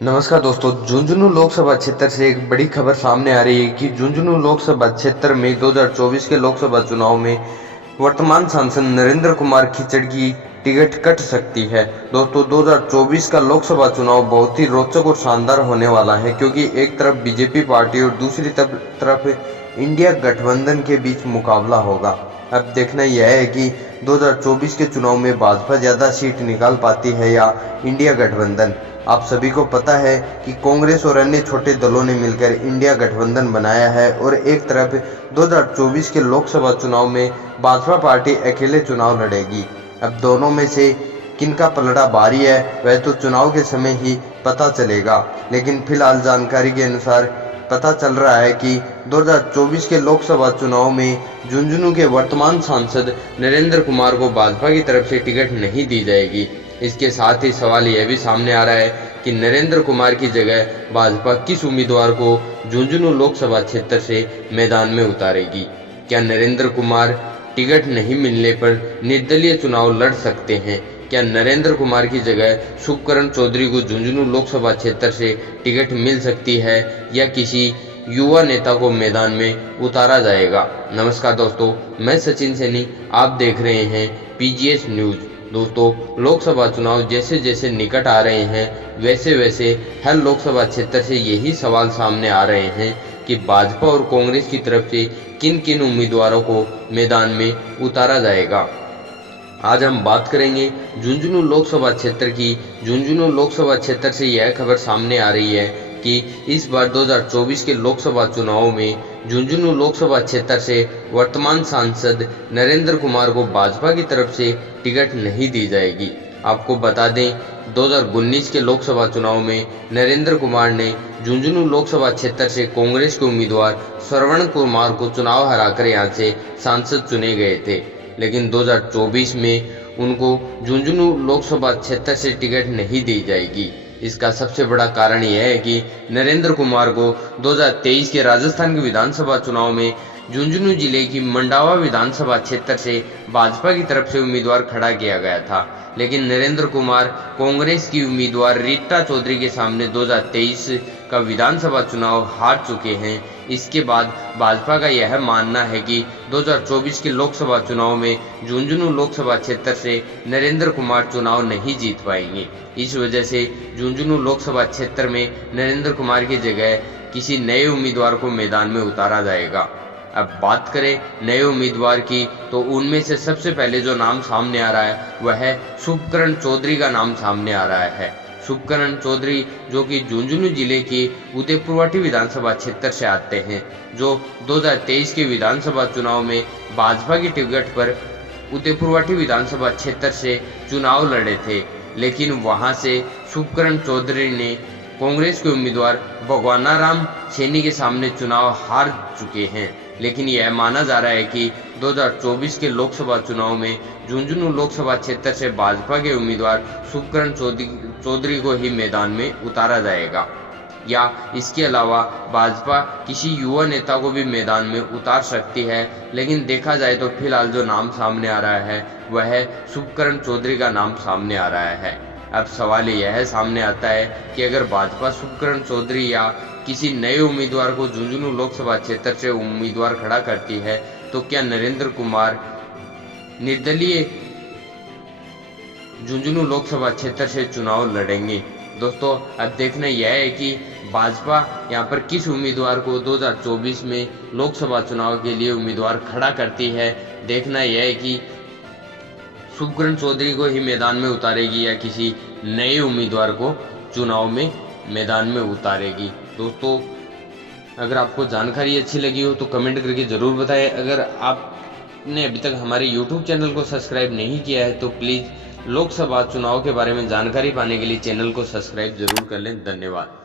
नमस्कार दोस्तों, झुंझुनू लोकसभा क्षेत्र से एक बड़ी खबर सामने आ रही है कि झुंझुनू लोकसभा क्षेत्र में 2024 के लोकसभा चुनाव में वर्तमान सांसद नरेंद्र कुमार खिचड़ की टिकट कट सकती है। दोस्तों, 2024 का लोकसभा चुनाव बहुत ही रोचक और शानदार होने वाला है, क्योंकि एक तरफ बीजेपी पार्टी और दूसरी तरफ इंडिया गठबंधन के बीच मुकाबला होगा। अब देखना यह है कि 2024 के चुनाव में भाजपा ज़्यादा सीट निकाल पाती है या इंडिया गठबंधन। आप सभी को पता है कि कांग्रेस और अन्य छोटे दलों ने मिलकर इंडिया गठबंधन बनाया है और एक तरफ 2024 के लोकसभा चुनाव में भाजपा पार्टी अकेले चुनाव लड़ेगी। अब दोनों में से किनका पलड़ा भारी है वह तो चुनाव के समय ही पता चलेगा, लेकिन फिलहाल जानकारी के अनुसार पता चल रहा है कि 2024 के लोकसभा चुनाव में झुंझुनू के वर्तमान सांसद नरेंद्र कुमार को भाजपा की तरफ से टिकट नहीं दी जाएगी। इसके साथ ही सवाल यह भी सामने आ रहा है कि नरेंद्र कुमार की जगह भाजपा किस उम्मीदवार को झुंझुनू लोकसभा क्षेत्र से मैदान में उतारेगी। क्या नरेंद्र कुमार टिकट नहीं मिलने पर निर्दलीय चुनाव लड़ सकते हैं? क्या नरेंद्र कुमार की जगह शुभकरण चौधरी को झुंझुनू लोकसभा क्षेत्र से टिकट मिल सकती है या किसी युवा नेता को मैदान में उतारा जाएगा? नमस्कार दोस्तों, मैं सचिन सैनी, आप देख रहे हैं पीजीएस न्यूज। दोस्तों, लोकसभा चुनाव जैसे जैसे निकट आ रहे हैं वैसे वैसे हर लोकसभा क्षेत्र से यही सवाल सामने आ रहे हैं कि भाजपा और कांग्रेस की तरफ से किन किन उम्मीदवारों को मैदान में उतारा जाएगा। आज हम बात करेंगे झुंझुनू लोकसभा क्षेत्र की। झुंझुनू लोकसभा क्षेत्र से यह खबर सामने आ रही है कि इस बार 2024 के लोकसभा चुनाव में झुंझुनू लोकसभा क्षेत्र से वर्तमान सांसद नरेंद्र कुमार को भाजपा की तरफ से टिकट नहीं दी जाएगी। आपको बता दें, 2019 के लोकसभा चुनाव में नरेंद्र कुमार ने झुंझुनू लोकसभा क्षेत्र से कांग्रेस के उम्मीदवार श्रवण कुमार को चुनाव हराकर यहां से सांसद चुने गए थे, लेकिन 2024 में उनको झुंझुनू लोकसभा क्षेत्र से टिकट नहीं दी जाएगी। इसका सबसे बड़ा कारण यह है कि नरेंद्र कुमार को 2023 के राजस्थान के विधानसभा चुनाव में झुंझुनू जिले की मंडावा विधानसभा क्षेत्र से भाजपा की तरफ से उम्मीदवार खड़ा किया गया था, लेकिन नरेंद्र कुमार कांग्रेस की उम्मीदवार रीता चौधरी के सामने 2023 का विधानसभा चुनाव हार चुके हैं। इसके बाद भाजपा का यह मानना है कि 2024 के लोकसभा चुनाव में झुंझुनू लोकसभा क्षेत्र से नरेंद्र कुमार चुनाव नहीं जीत पाएंगे। इस वजह से झुंझुनू लोकसभा क्षेत्र में नरेंद्र कुमार की जगह किसी नए उम्मीदवार को मैदान में उतारा जाएगा। अब बात करें नए उम्मीदवार की, तो उनमें से सबसे पहले जो नाम सामने आ रहा है वह है शुभकरण चौधरी का नाम सामने आ रहा है। शुभकरण चौधरी जो कि झुंझुनू जिले की उदयपुरवाटी विधानसभा क्षेत्र से आते हैं, जो 2023 के विधानसभा चुनाव में भाजपा की टिकट पर उदयपुरवाटी विधानसभा क्षेत्र से चुनाव लड़े थे, लेकिन वहां से शुभकरण चौधरी ने कांग्रेस के उम्मीदवार भगवाना राम सैनी के सामने चुनाव हार चुके हैं। लेकिन यह माना जा रहा है कि 2024 के लोकसभा चुनाव में झुंझुनू लोकसभा क्षेत्र से भाजपा के उम्मीदवार शुभकरण चौधरी को ही मैदान में उतारा जाएगा, या इसके अलावा भाजपा किसी युवा नेता को भी मैदान में उतार सकती है। लेकिन देखा जाए तो फिलहाल जो नाम सामने आ रहा है वह है शुभकरण चौधरी का नाम सामने आ रहा है। अब सवाल यह सामने आता है कि अगर भाजपा शुभकरण चौधरी या किसी नए उम्मीदवार को झुंझुनू लोकसभा क्षेत्र से उम्मीदवार खड़ा करती है, तो क्या नरेंद्र कुमार निर्दलीय झुंझुनू लोकसभा क्षेत्र से चुनाव लड़ेंगे? दोस्तों, अब देखना यह है कि भाजपा यहाँ पर किस उम्मीदवार को 2024 में लोकसभा चुनाव के लिए उम्मीदवार खड़ा करती है। देखना यह है कि शुभकरण चौधरी को ही मैदान में उतारेगी या किसी नए उम्मीदवार को चुनाव में मैदान में उतारेगी। दोस्तों, अगर आपको जानकारी अच्छी लगी हो तो कमेंट करके ज़रूर बताएं। अगर आपने अभी तक हमारे YouTube चैनल को सब्सक्राइब नहीं किया है तो प्लीज़ लोकसभा चुनाव के बारे में जानकारी पाने के लिए चैनल को सब्सक्राइब जरूर कर लें। धन्यवाद।